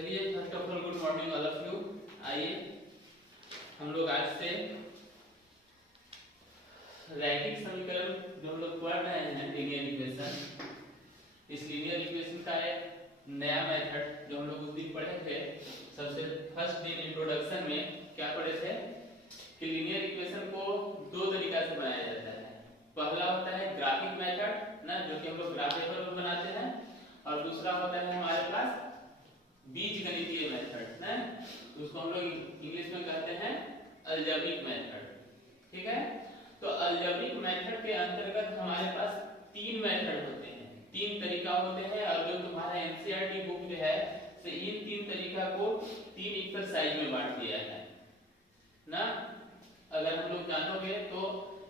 चलिए first of all good morning all of you. आइए हम लोग आज से रैखिक समीकरण जो हम लोग पढ़ रहे हैं लीनियर इक्वेशन, इस लीनियर इक्वेशन का एक नया मेथड जो हम लोग उस दिन पढ़े थे। सबसे फर्स्ट दिन इंट्रोडक्शन में क्या पढ़े थे कि लीनियर इक्वेशन को दो तरीका से बनाया जाता है। पहला होता है ग्राफिक मेथड ना, जो कि हम लोग ग्राफ पेपर में बनाते हैं, और दूसरा होता है हमारे पास बीजगणितीय मेथड ना, उसको हम लोग इंग्लिश में कहते हैं अलजेब्रिक मेथड। ठीक है, तो अलजेब्रिक मेथड के अंतर्गत हमारे पास तीन मेथड होते हैं, तीन तरीका होते हैं, और जो तुम्हारा एनसीईआरटी बुक जो है से इन तीन तरीका को तीन एक्सरसाइज में बांट दिया है ना। अगर हम लोग जानोगे तो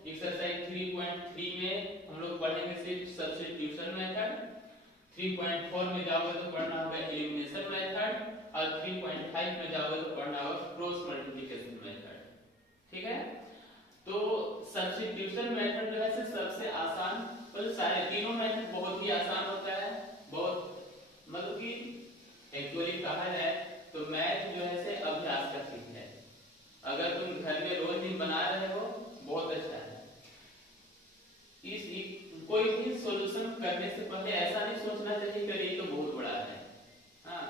एक्सरसाइज 3.3 में हम लोग पढ़ेंगे सिर्फ सब्स्टिट्यूशन मेथड, 3.4 में जाओगे तो पढ़ना होगा एलिमिनेशन मेथड, और 3.5 में जाओगे तो पढ़ना होगा क्रॉस मल्टीप्लिकेशन मेथड। ठीक है, तो सब्स्टिट्यूशन मेथड जो है सबसे आसान, पर सारे तीनों मेथड बहुत ही आसान होता है। बहुत मतलब कि एक्चुअली कहा जाए तो मैथ जो है से अभ्यास का चीज है। अगर तुम घर में रोज दिन बना रहे हो बहुत अच्छा है। इस कोई भी सॉल्यूशन करने से पहले ऐसा नहीं सोचना चाहिए कि ये तो बहुत बड़ा है। हाँ,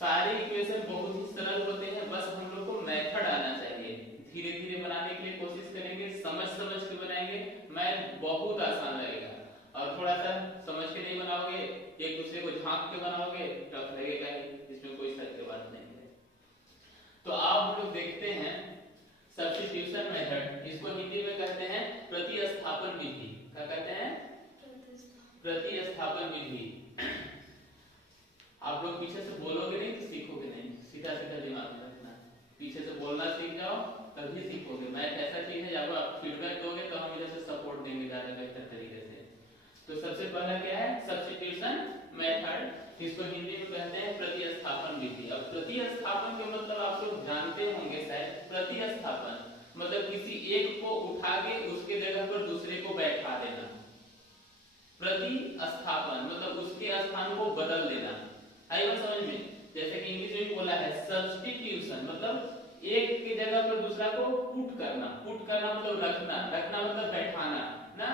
सारे इक्वेशन बहुत ही सरल होते हैं, बस हम लोग को मेथड आना चाहिए। धीरे धीरे बनाने के लिए कोशिश करेंगे, समझ समझ के बनाएंगे, मैथ बहुत आसान लगेगा। और थोड़ा सा समझ के नहीं बनाओगे, एक दूसरे को झांक के बनाओगे, टफ लगेगा ही, इसमें कोई शक की बात नहीं है। तो आप हम लोग देखते हैं सब्स्टिट्यूशन मेथड, इसको हिंदी में कहते हैं प्रतिस्थापन विधि। क्या कहते हैं? प्रतिस्थापन विधि। आप लोग पीछे से बोलोगे नहीं तो सीखोगे नहीं, सीधा सीधा दिमाग में रखना। पीछे से बोलना सीख जाओ तभी सीखोगे। मैथ ऐसा चीज है, जब आप फीडबैक दोगे तो हम इधर से सपोर्ट देंगे ज्यादा बेहतर तरीके से। तो सबसे पहला क्या है? सब्स्टिट्यूशन मेथड, इसको हिंदी में कहते हैं प्रतिस्थापन विधि। अब प्रतिस्थापन का मतलब आप लोग जानते होंगे शायद। प्रतिस्थापन मतलब किसी एक को उठा के उसके जगह पर दूसरे को बैठा देना। प्रतिस्थापन मतलब उसके स्थान को बदल देना। आई बात समझ में? जैसे कि इंग्लिश में बोला है सब्स्टिट्यूशन मतलब एक की जगह पर दूसरा को पुट करना। पुट करना मतलब रखना, रखना मतलब बैठाना ना।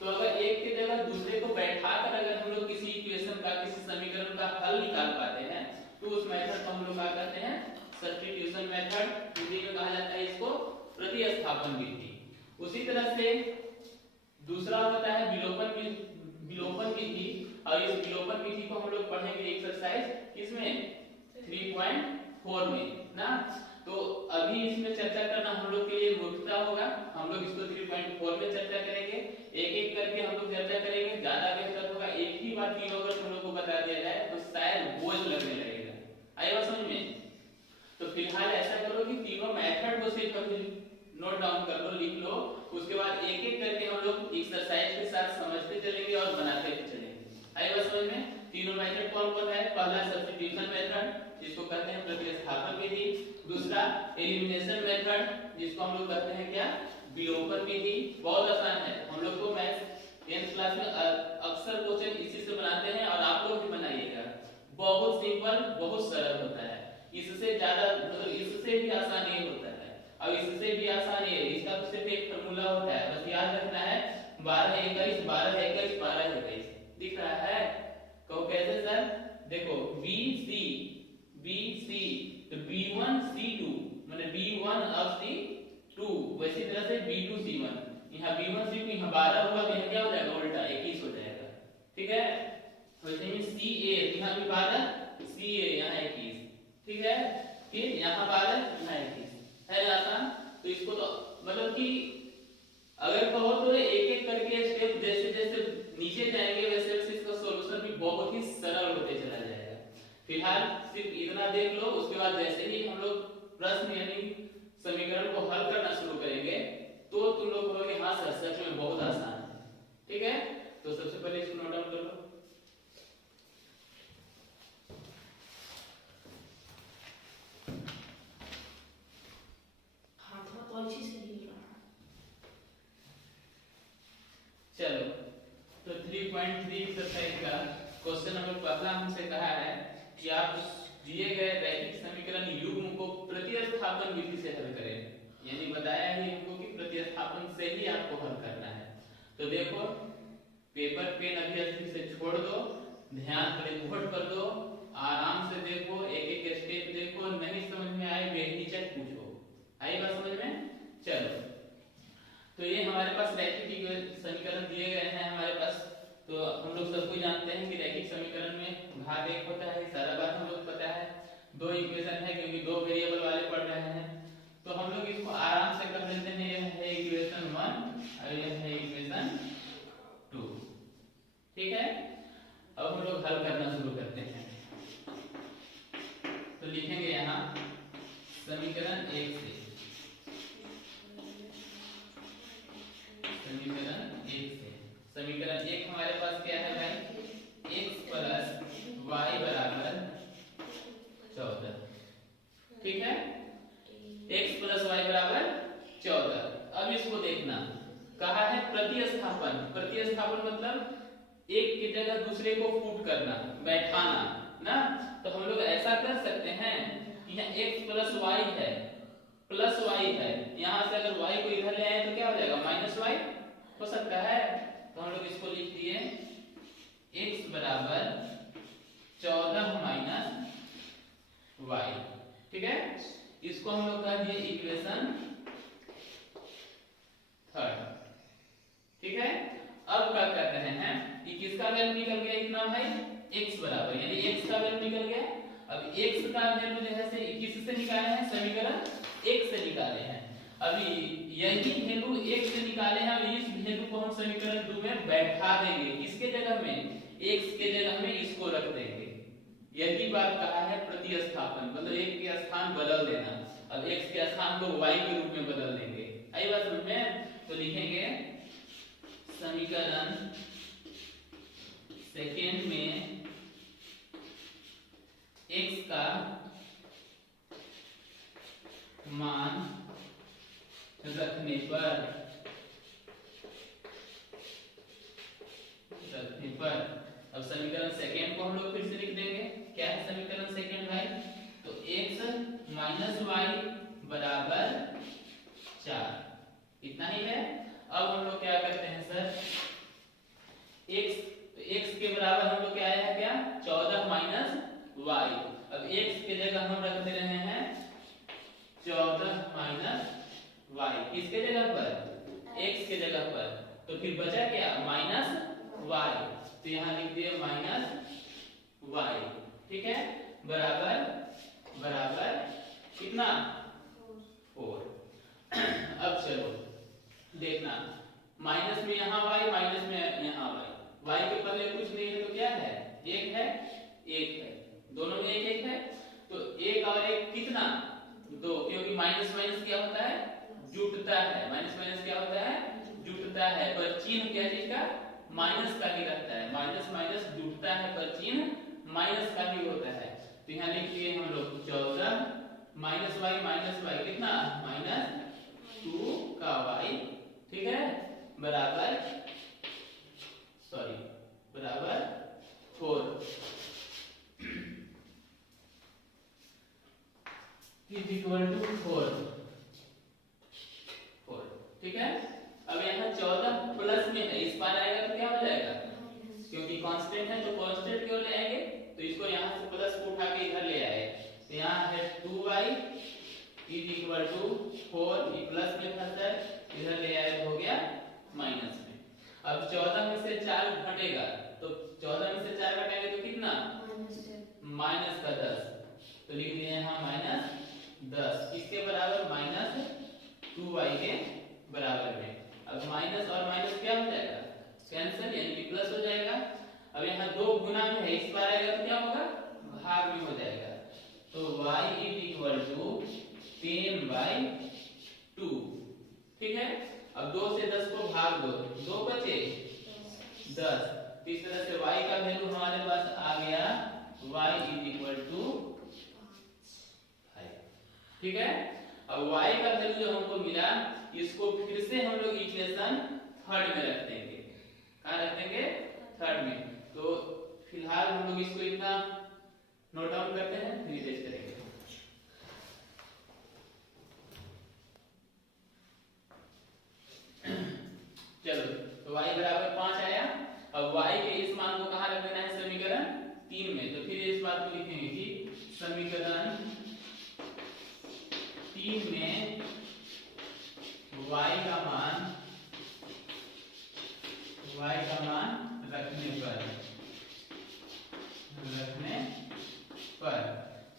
तो अगर एक की जगह दूसरे को बैठाकर अगर हम लोग किसी इक्वेशन का, किसी समीकरण का हल निकाल पाते हैं तो उस मेथड को हम लोग क्या कहते हैं? Substitution method. हिंदी में कहा जाता है इसको प्रतिस्थापन विधि। उसी तरह से दूसरा होता है विलोपन विधि, और इस विलोपन विधि को हम लोग पढ़ेंगे एक्सरसाइज इसमें 3.4 में ना। तो अभी इसमें चर्चा करना हम लोग के लिए मूर्खता होगा। हम लोग इसको 3.4 में चर्चा करेंगे, एक एक करके हम लोग चर्चा करेंगे, ज्यादा बेहतर होगा। एक ही बार तीनों अगर हम लोग को बता दिया जाए तो शायद बोझ लगने लगेगा। आई बात समझ में? तो फिलहाल ऐसा करो कि तीनों मेथड को सिर्फ नोट डाउन कर लो, लिख लो, उसके बाद एक एक करके हम लोग एक्सरसाइज के साथ समझते चलेंगे और बनाते भी चलेंगे। आई बात समझ में? तीनों मेथड कौन कौन है? पहला सब्स्टिट्यूशन मेथड जिसको कहते हैं प्रतिस्थापन विधि, दूसरा एलिमिनेशन मेथड जिसको हम लोग कहते हैं क्या? विलोपन विधि। बहुत आसान है, हम लोग को मैथ्स 10th क्लास में अक्सर क्वेश्चन इसी से बनाते हैं, और आप लोग भी बनाइएगा। बहुत सिंपल, बहुत सरल होता है। इससे ज्यादा मतलब इससे भी आसान ये होता है, अब इससे भी आसान ये, इसका तो सिर्फ एक फार्मूला होता है, बस याद रखना है 12 21 12 21 12 21। दिख रहा है? कहो कैसे सर? देखो BC तो B1 C2 माने B1 of C2, वैसी तरह से B2 C1। यहाँ B1 C2 यहाँ 12 हुआ तो यहाँ क्या हो जाएगा? उल्टा 21 हो जाएगा। ठीक है, वैसे ही CA यहाँ भी 12, CA यहाँ 21। ठीक है, फिर यहाँ 12 यहाँ 21 है आसान। तो इसको तो मतलब कि अगर कहो तो एक एक करके स्टेप जैसे जैसे नीचे जाएंगे वैसे वैसे इसका सॉल्यूशन भी बहुत ही सरल होते चला जाएगा। फिलहाल सिर्फ इतना देख लो, उसके बाद जैसे ही हम लोग प्रश्न यानी समीकरण को हल करना शुरू करेंगे तो तुम लोग कहोगे हाँ सर सच में बहुत आसान है। ठीक है, तो सबसे पहले इसको नोट डाउन कर लो। चलो, तो 3.3 एक्सरसाइज का क्वेश्चन नंबर पहला हमसे कहा है कि आप दिए गए रैखिक समीकरण युग्म को प्रतिस्थापन विधि से हल करें। यानी बताया ही हमको कि प्रतिस्थापन से ही आपको हल करना है। तो देखो पेपर पेन अभी अच्छे से छोड़ दो, ध्यान से नोट कर दो, आराम से देखो, एक एक स्टेप देखो, नहीं समझ में आए बेहिचक पूछो। आई बात समझ में? चलो तो ये हमारे पास रैखिक समीकरण दिए गए हैं हमारे पास। तो हम लोग सबको जानते हैं कि रैखिक समीकरण में भाग एक होता है, सारा बात हम लोग पता है। दो इक्वेशन है क्योंकि दो वेरिएबल वाले पढ़ रहे हैं, तो हम लोग इसको आराम से कर लेते हैं। यह है इक्वेशन 1 और यह है इक्वेशन 2, ठीक है। अब हम लोग हल करना शुरू करते हैं। तो लिखेंगे यहाँ समीकरण 1 से, समीकरण 1 हमारे पास क्या है भाई? x प्लस वाई बराबर 14, ठीक है। x प्लस वाई बराबर 14। अब इसको देखना, कहा है प्रतिस्थापन। प्रतिस्थापन मतलब एक की जगह दूसरे को पुट करना, बैठाना ना। तो हम लोग ऐसा कर सकते हैं कि यहाँ x प्लस वाई है, प्लस वाई है, यहाँ से अगर y को इधर ले आए तो क्या हो जाएगा? माइनस वाई हो सकता है। तो हम लोग इसको लिख दिए x बराबर 14 माइनस वाई, ठीक है। इसको हम लोग कर दिए इक्वेशन 3, ठीक है। अब क्या कर रहे हैं कि किसका वैल्यू निकल गया इतना भाई? x बराबर, यानी x का वैल्यू निकल गया। अब x का वैल्यू जो है से किससे निकाले हैं? समीकरण 1 से निकाले हैं। अभी यही वैल्यू 1 से निकाले हैं, अब इस वैल्यू को हम समीकरण 2 में बैठा देंगे। किसके जगह में? x के जगह में इसको रख देंगे। यही बात कहा है प्रतिस्थापन, मतलब एक के स्थान बदल देना। अब x के स्थान को y के रूप में बदल देंगे। आई बात समझ में? तो लिखेंगे समीकरण सेकेंड में x का मान रखने पर अब समीकरण सेकेंड को हम लोग फिर से लिख देंगे। क्या है समीकरण सेकेंड भाई? तो x माइनस वाई बराबर 4, इतना ही है। अब हम लोग क्या करते हैं सर? x के बराबर हम लोग क्या आया है? क्या 14 माइनस वाई। अब x के जगह हम रख दे रहे हैं 14 माइनस वाई। किसके जगह पर? x के जगह पर। तो फिर बचा क्या? Minus Y. तो यहाँ लिख दिए माइनस वाई, ठीक है, बराबर बराबर कितना? 4। अब चलो देखना, माइनस में यहाँ y, माइनस में यहाँ y। y के पहले कुछ नहीं है तो क्या है? 1 है, 1 है, दोनों में 1 1 है। तो 1 और 1 कितना? 2, क्योंकि माइनस माइनस क्या होता है? जुटता है। माइनस माइनस क्या होता है? जुटता है। पर चिन्ह क्या चीज का? माइनस का ही रहता है। माइनस माइनस जुटता है पर चिन्ह माइनस का ही होता है। तो यहाँ लिख दिए हम लोग 14 माइनस वाई कितना? माइनस 2 का y, ठीक है, बराबर बराबर 4 इज इक्वल टू 4, ठीक है। अब यहाँ 14 प्लस में है, इस पार आएगा तो क्या हो जाएगा? क्योंकि कांस्टेंट है तो कांस्टेंट क्यों ले आएंगे? तो इसको यहाँ से प्लस को उठा के इधर ले आए। तो यहाँ है 2y इज इक्वल टू 4, ये प्लस में था सर, इधर ले आए तो हो गया माइनस में। अब 14 में से 4 घटेगा, तो 14 में से 4 घटाएंगे तो कितना? माइनस का 10। तो लिख दिए यहाँ माइनस 10, किसके बराबर? माइनस 2y के बराबर में। अब माइनस और माइनस क्या हो जाएगा? कैंसिल, यानी कि प्लस हो जाएगा। अब यहाँ 2 गुना में है, इस बार आएगा तो क्या होगा? भाग में हो जाएगा। तो y इज इक्वल टू 10/2, ठीक है। अब 2 से 10 को भाग दो, 2 बचे 10। इस तरह से y का वैल्यू हमारे पास आ गया y इज इक्वल टू 5, ठीक है। अब y का वैल्यू जो हमको मिला, इसको फिर से हम लोग इक्वेशन 3 में रख देंगे। कहाँ रख देंगे? 3 में। तो फिलहाल हम लोग इसको इतना नोट डाउन करते हैं फिर इरेज करेंगे। चलो तो y बराबर 5 आया। अब y के इस मान को कहां रख देना है समीकरण 3 में। तो फिर इस बात को लिखेंगे कि समीकरण 3 में y का मान रखने पर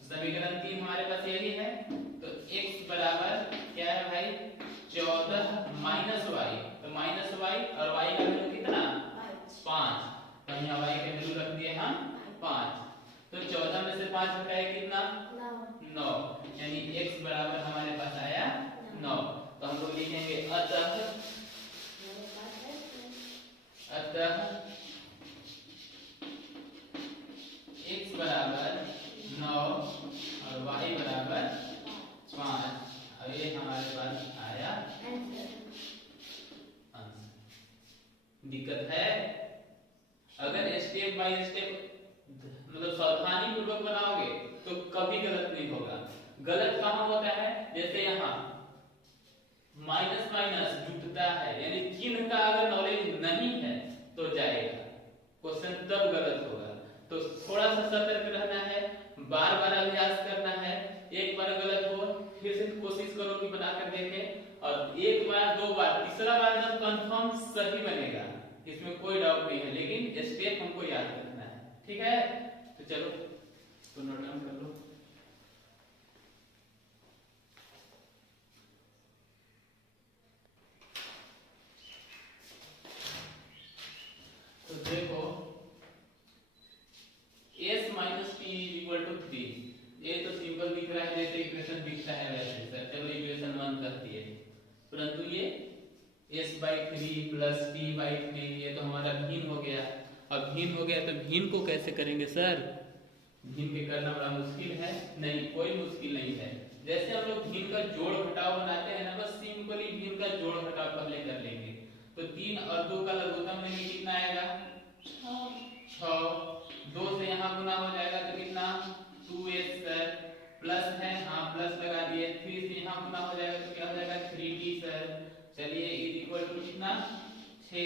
समीकरण 3 हमारे पास यही है। तो x बराबर क्या है भाई 14 माइनस वाई, तो माइनस वाई और y का वैल्यू कितना 5, तो यहाँ y का वैल्यू रख दिए हम 5। तो 14 में से 5 घटाए कितना 9, यानी x बराबर हमारे पास आया 9। तो हम लोग लिखेंगे अतः x बराबर 9 और y बराबर 5। अब ये हमारे पास आया आंसर। दिक्कत है अगर स्टेप बाय स्टेप मतलब सावधानी पूर्वक बनाओगे तो कभी गलत नहीं होगा। गलत कहाँ होता है, जैसे यहाँ माइनस माइनस जुटता है, यानी चिन्ह का अगर नॉलेज नहीं है तो जाएगा क्वेश्चन, तब गलत होगा। तो थोड़ा सा सतर्क रहना है, बार बार अभ्यास करना है। एक बार गलत हो फिर से कोशिश करो कि बनाकर देखें, और एक बार दो बार तीसरा बार जब कंफर्म सही बनेगा, इसमें कोई डाउट नहीं है, लेकिन स्टेप हमको याद रखना है। ठीक है, तो चलो तो नोट डाउन कर लो। तो देखो s minus T equal to 3, ये तो सिंपल दिख रहा है जैसे इक्वेशन दिखता है वैसे सर, चलो इक्वेशन 1 करती है। परंतु ये s/3 प्लस t/3 ये तो हमारा भिन्न हो गया। अब भिन्न हो गया तो भिन्न को कैसे करेंगे सर? भिन्न के करना बड़ा मुश्किल है? नहीं, कोई मुश्किल नहीं है। जैसे हम लोग भिन्न का जोड़ घटाव बनाते हैं ना, बस सिंपली भिन्न का जोड़ घटाव पहले कर लेंगे। तो 3 और 2 का लघुत्तम लेंगे, कितना आएगा 6। 2 से यहाँ गुना हो जाएगा तो कितना 2s सर, प्लस है हाँ प्लस लगा दिए। 3 से यहाँ गुना हो जाएगा तो क्या हो जाएगा 3t सर। चलिए इज इक्वल टू कितना 6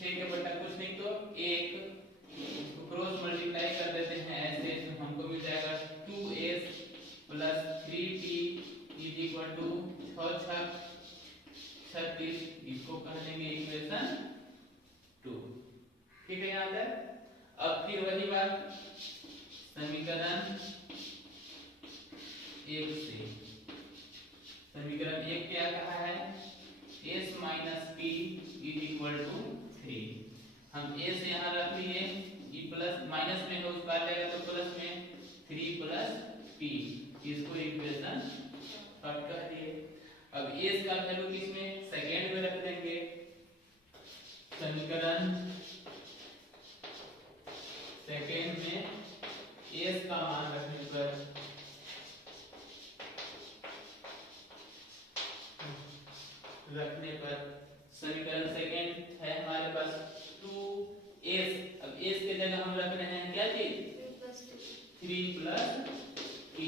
के बटा कुछ नहीं तो 1, क्रॉस मल्टीप्लाई कर देते हैं ऐसे, तो हमको मिल जाएगा 2s plus 3t is equal to 6 6 36, इसको कह देंगे इक्वेशन 2। ठीक है यहाँ तक। अब फिर वही बात समीकरण 1 से, समीकरण 1 क्या कहा है s minus p is equal to 3। हम a से यहाँ रख लिए, e प्लस माइनस में है उस बार जाएगा तो प्लस में 3 प्लस p, इसको इक्वेशन 8 कह दिए। अब s का वैल्यू किसमें सेकेंड में रख देंगे, समीकरण सेकेंड में s का मान रखने पर समीकरण सेकेंड है हमारे पास 2s। अब s के जगह हम रख रहे हैं क्या चीज 3 प्लस p।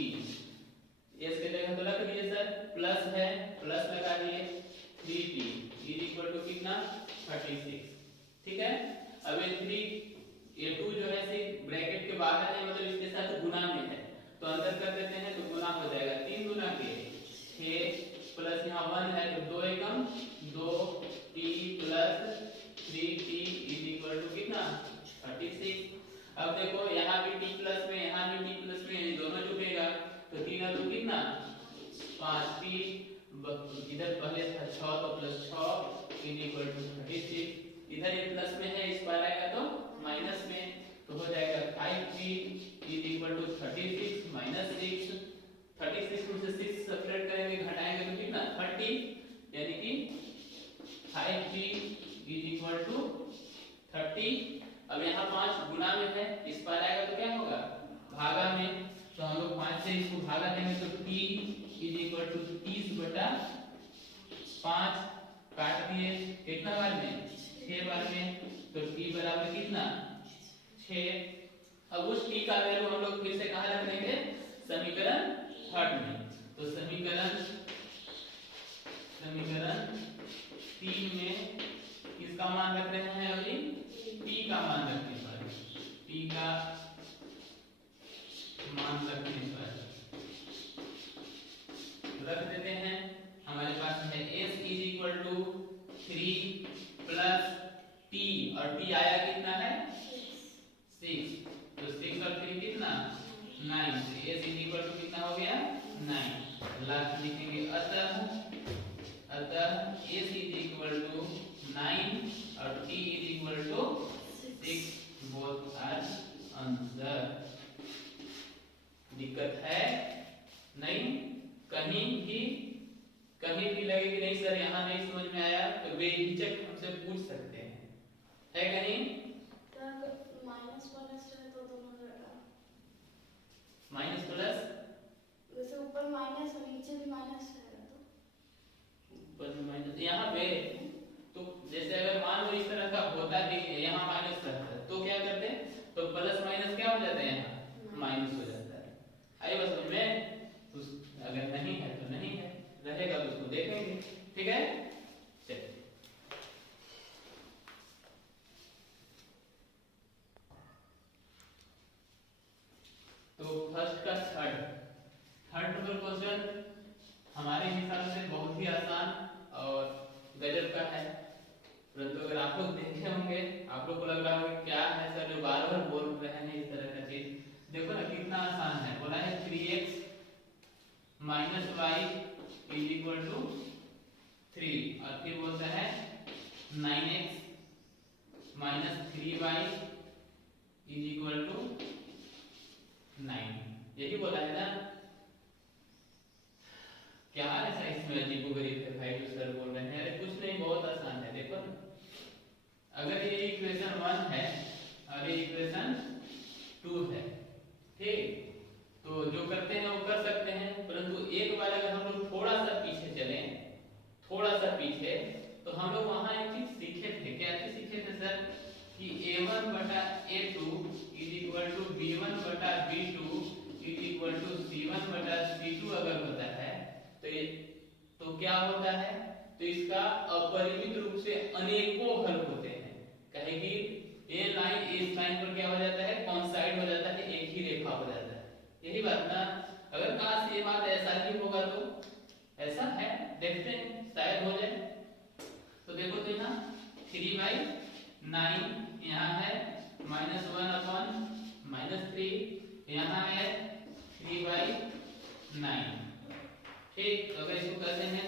s के जगह तो रख दिए सर, प्लस है प्लस लगा दिए 3t इज इक्वल टू कितना 36। ठीक है, अब ये 2 जो है सिर्फ ब्रैकेट के बाहर है, मतलब इसके साथ गुना में है, तो अंदर कर देते हैं तो गुना हो जाएगा 3 गुना के 6 प्लस यहाँ 1 है तो 2 एकम 2t plus 3t is equal to कितना 36। अब देखो यहाँ भी t प्लस में यहाँ भी t प्लस में, ये दोनों जुड़ेगा तो 3 और 2 कितना 5t, इधर पहले था 6 तो प्लस 6 इज इक्वल टू 36। इधर ये प्लस में है, इस बार आएगा तो माइनस में, तो हो जाएगा 5t is equal to 36 minus 6। 36 में से 6 सब्ट्रैक्ट करेंगे घटाएंगे तो कितना 30, यानी कि 5t इज इक्वल टू 30। अब यहाँ 5 गुना में है, इस बार आएगा तो क्या होगा भागा में, तो हम लोग 5 से इसको भागा देंगे तो t इज इक्वल टू 30 बटा 5 काट दिए कितना बार में 6 बार में, तो t बराबर कितना 6। अब उस टी का वैल्यू हम लोग फिर से कहाँ रख देंगे, समीकरण थर्ड में। तो समीकरण 3 में किसका मान रख रहे हैं अभी, टी का मान रखने पर, टी का मान रखने पर रख देते हैं। हमारे पास है s is equal to 3 plus t, और t आया कितना है 6, तो 6 और 3 कितना 9, तो s इज इक्वल टू कितना हो गया 9। लास्ट लिखेंगे अतः s इज इक्वल टू 9 और t is equal to 6, both are answer. दिक्कत है नहीं, कहीं भी लगे कि नहीं सर यहाँ नहीं समझ में आया, तो बेहिचक हमसे पूछ सकते हैं, है कहीं माइनस प्लस है तो दोनों लगा, माइनस प्लस, वैसे ऊपर माइनस और नीचे भी माइनस है, तो ऊपर में माइनस यहाँ पे, तो जैसे अगर मान लो इस तरह का होता है यहाँ माइनस रहता है तो क्या करते हैं, तो प्लस माइनस क्या हो जाता है यहाँ माइनस हो जाता है। आई बस समझ में, अगर नहीं है तो नहीं है, रहेगा तो उसको देखेंगे, ठीक है। चलिए तो फर्स्ट का थर्ड नंबर क्वेश्चन हमारे हिसाब से बहुत ही आसान और गजब का है, परंतु अगर आप लोग देखे होंगे आप लोग को लग रहा होगा क्या है सर जो बार बार बोल रहे हैं इस तरह का चीज। देखो ना कितना आसान है, बोला है 3x minus Y is equal to 3, और फिर बोलता है 9x minus 3y is equal to 9, यही बोला है ना। क्या ऐसा इसमें अजीबोगरीब है भाई जो सर बोल रहे हैं, अरे कुछ नहीं, बहुत आसान है। देखो ना, अगर ये इक्वेशन 1 है और ये इक्वेशन 2 है, ठीक, तो जो करते हैं वो कर सकते हैं, परंतु एक बार अगर हम लोग थोड़ा सा पीछे चलें, थोड़ा सा पीछे, तो हम लोग वहां एक चीज सीखे थे। क्या चीज सीखे थे सर, कि a1 बटा a2 is equal to b1 बटा b2 is equal to c1 बटा c2 अगर होता है तो ये तो क्या होता है, तो इसका अपरिमित रूप से अनेकों हल होते हैं। कहेगी ए लाइन इस लाइन पर क्या हो जाता है, कॉन्साइड हो जाता है, एक ही रेखा हो जाता है, यही बात ना। अगर काश ये बात ऐसा ही होगा तो ऐसा है, देखते हैं शायद हो जाए। तो देखो तो यहाँ 3/9 यहाँ है -1/-3, यहाँ है 3/9, ठीक। तो अगर इसको करते हैं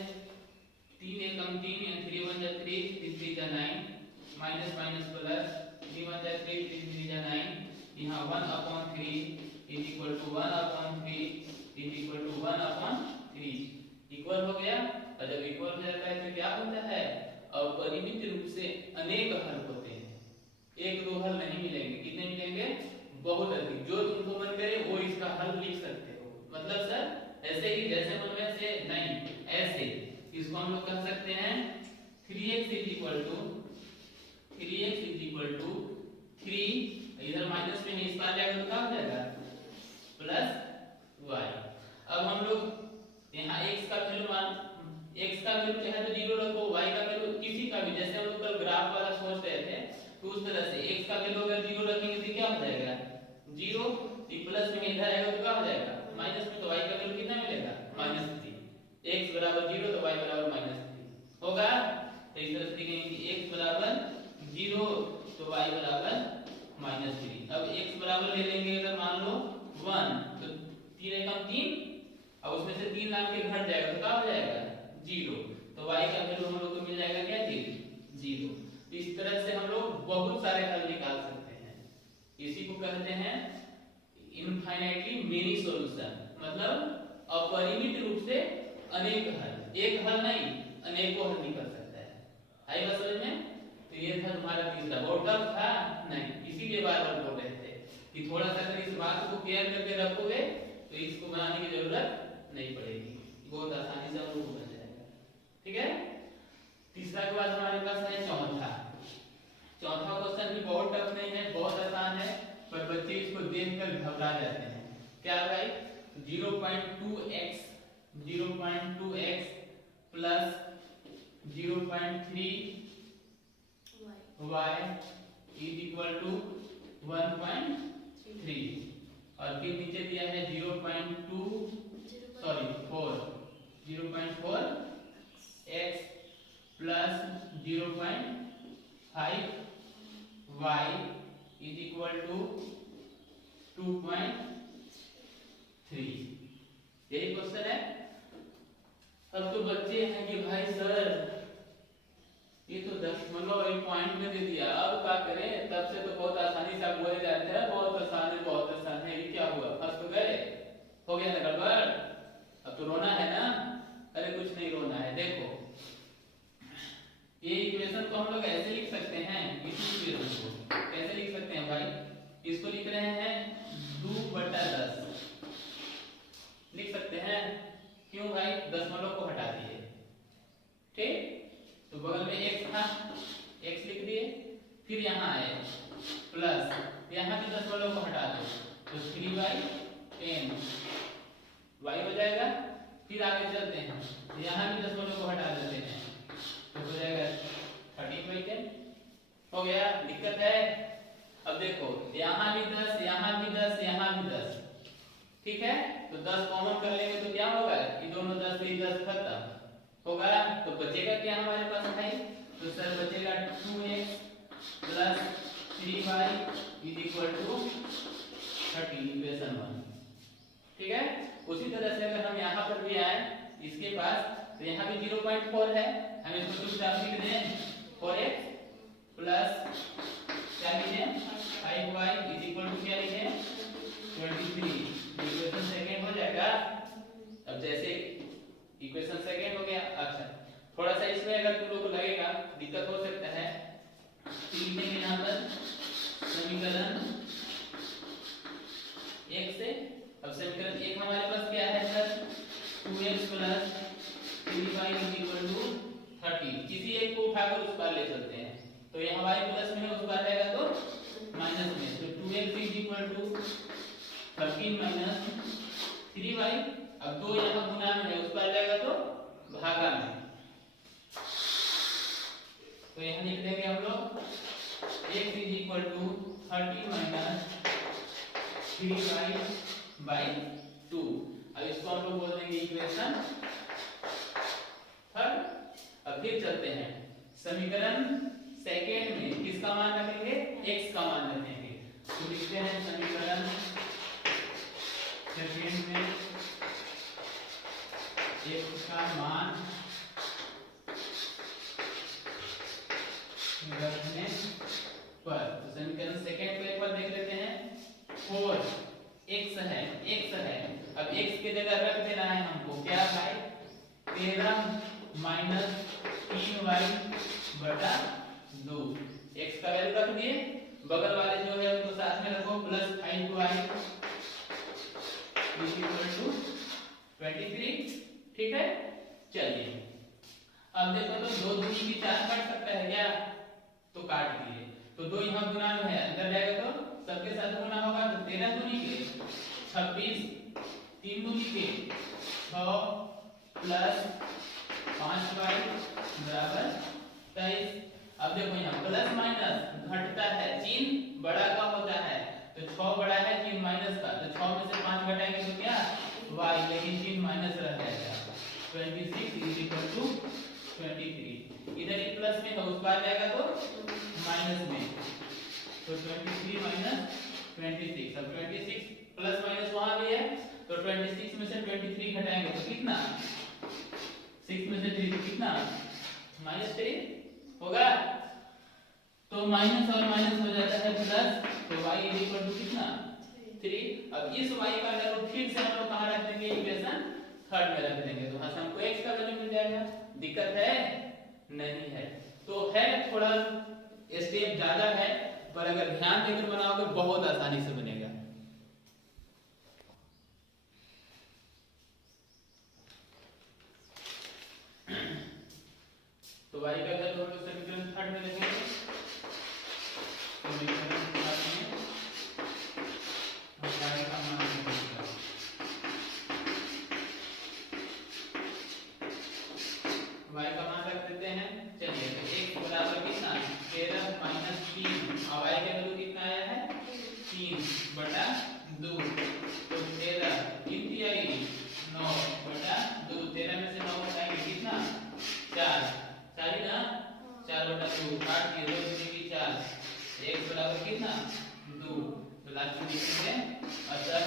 3 एकम 3 या 3 1 जा 3 3 3 जा 9 माइनस माइनस प्लस 3 1 जा 3 3 3 जा 9, यहाँ 1/3 is equal to 1/3 is equal to 1/3 equal हो गया। और जब इक्वल हो जाता है तो क्या होता है, अपरिमित रूप से अनेक हल होते हैं, एक दो हल नहीं मिलेंगे, कितने मिलेंगे, बहुत अधिक। जो तुमको मन करे वो इसका हल लिख सकते हो, मतलब सर ऐसे ही जैसे मन में से नहीं, ऐसे इसको हम लोग कह सकते हैं 3x इज इक्वल टू 3, इधर माइनस में इस पार जाएगा तो क्या हो जाएगा प्लस y। अब हम लोग यहाँ x का वैल्यू चाहे तो 0 रखो, y का वैल्यू किसी का भी, जैसे हम लोग कल ग्राफ वाला सोच रहे थे, तो उस तरह से x का वैल्यू अगर 0 रखेंगे तो क्या हो जाएगा 0, प्लस में इधर आएगा तो क्या हो जाएगा माइनस में, तो y का वैल्यू कितना मिलेगा -3, x बराबर 0 तो y बराबर -3 होगा। तो इस तरह से लिखेंगे कि x बराबर 0 तो y बराबर -3। अब x बराबर ले लेंगे अगर मान लो 1, तो 3 एकम 3, अब उसमें से 3 लाख के घट जाएगा तो क्या हो जाएगा 0, तो y का वैल्यू हम लोग को मिल जाएगा क्या 0। तो इस तरह से हम लोग बहुत सारे हल निकाल सकते हैं, इसी को कहते हैं इनफाइनाइटली मेनी सॉल्यूशन, मतलब अपरिमित रूप से अनेक हल, एक हल नहीं अनेकों हल निकल सकता है। आई बात समझ में। तो ये था तुम्हारा तीसरा, बहुत टफ था नहीं, इसीलिए बार बार बोल रहे थे कि थोड़ा सा अगर इस बात को केयर करके रखोगे तो इसको बनाने की जरूरत नहीं पड़ेगी, बहुत आसानी से हम लोग बन जाएगा, ठीक है। तीसरा के बाद हमारे पास है चौथा क्वेश्चन भी बहुत टफ नहीं है, बहुत आसान है, पर बच्चे इसको देखकर घबरा जाते हैं। क्या भाई 0.2x plus 0.3y is equal to 1.3 और फिर नीचे दिया है 0.4 x plus 0.5y is equal to 2.3। यही क्वेश्चन है। अब तो बच्चे हैं कि भाई सर ये तो दशमलव एक पॉइंट में दे दिया, अब क्या करें? तब से तो बहुत आसानी से आप बोले जाते हैं बहुत आसान है, ये क्या हुआ? फंस तो गए, हो गया ना गड़बड़, अब तो रोना है ना? अरे कुछ नहीं रोना है। देखो ये इक्वेशन को हम लोग ऐसे लिख सकते हैं, इस इक्वेशन को कैसे लिख सकते हैं भाई? इसको लिख रहे हैं 2/10 लिख सकते हैं। क्यों भाई? दशमलव को हटा दिए, ठीक? तो बगल में x था, x लिख दिए, फिर यहाँ आए प्लस, यहाँ भी दशमलव को हटा दो तो 3/10 y हो जाएगा। फिर आगे चलते हैं, यहाँ भी दशमलव को हटा देते हैं तो हो जाएगा 13/10। हो गया? दिक्कत है? अब देखो यहाँ भी 10, यहाँ भी 10, यहाँ भी 10, ठीक है? तो 10 कॉमन कर लेंगे तो क्या होगा? ये दोनों 10 से 10 खत्म होगा। तो बचेगा क्या हमारे पास भाई? तो सर बचेगा 2x plus 3y is equal to 13 equation 1, ठीक है? उसी तरह से अगर हम यहाँ पर भी आए इसके पास, तो यहाँ भी 0.4 है, हम इसको चुपचाप लिख दें 4x प्लस क्या लिखें 5y इज इक्वल टू क्या लिखें 23। इक्वेशन सेकंड हो जाएगा। अब जैसे इक्वेशन सेकंड हो गया। अच्छा थोड़ा सा इसमें अगर तुम लोग को लगेगा दिक्कत हो सकता है, लिखेंगे यहाँ पर समीकरण 1 से। अब समीकरण 1 हमारे पास क्या है sir? 2x plus 3y is equal to 13। किसी एक को उठाकर उस पार ले चलते हैं, तो यहाँ y प्लस में है, उस पार जाएगा तो माइनस में, तो 2x is equal to 13 minus 3y। अब 2 यहाँ गुना में है, उस पार जाएगा तो भागा में, तो यहाँ लिख देंगे हम लोग x is equal to 13 minus 3y/2। अब इसको हम लोग बोल देंगे इक्वेशन थर्ड। अब फिर चलते हैं समीकरण सेकेंड में, किसका मान रखेंगे? x का मान रखेंगे। तो लिखते हैं समीकरण सेकेंड में x का मान रखने पर, तो समीकरण सेकेंड को एक बार देख लेते हैं। 4x है, अब x की जगह रख देना है हमको क्या भाई? 13 माइनस 3y/2। x का वैल्यू रख दिए, बगल वाले जो है उनको साथ में रखो plus 5y is equal to 23, ठीक है? चलिए अब देखो तो 2 दूनी की 4 काट सकता है क्या? तो काट दिए, तो 2 यहाँ गुना में है, अंदर जाएगा तो सबके साथ गुना होगा, तो 13 दूनी के 26, 3 दूनी के 6 प्लस 5y बराबर 23। अब देखो यहाँ प्लस माइनस घटता है, चिन्ह बड़ा का होता है, तो 6 बड़ा है चिन्ह माइनस का, तो 6 में से 5 घटाएंगे तो क्या y, लेकिन चिन्ह माइनस रह जाएगा। 26 इज इक्वल टू 23। इधर ही प्लस में है, उस पार जाएगा तो माइनस में, तो 23 माइनस 26। अब 26 प्लस माइनस वहां भी है, तो 26 में से 23 घटाएंगे तो कितना? 6 में से 3 तो कितना? -3 होगा। तो माइनस और माइनस हो जाता है प्लस, तो y इज इक्वल टू कितना? 3। अब इस y का वैल्यू फिर से हम लोग कहां रख देंगे? इक्वेशन थर्ड में रख देंगे, तो वहां से हमको x का वैल्यू मिल जाएगा। दिक्कत है? नहीं है। तो है थोड़ा स्टेप ज्यादा है, पर अगर ध्यान देकर बनाओगे बहुत आसानी से बनेगा। तो y का वैल्यू हम लोग समीकरण थर्ड में लिखेंगे। समीकरण थर्ड में हैं। चलिए तो x बराबर कितना 13 माइनस 3 और y का वैल्यू कितना आया है 3 बटा 2। तो 13 कितनी आई 9 बटा 2। 13 में से 9 घटाएंगे कितना 4 4 ही ना 4 बटा 2 काट के 2 दूनी की 4 x बराबर कितना 2। तो लास्ट में लिखेंगे अतः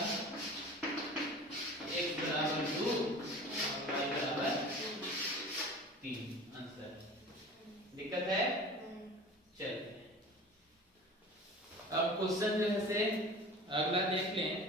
x बराबर 2 और y बराबर 3 आंसर। दिक्कत है चलिए अब क्वेश्चन जो है से अगला देख लें।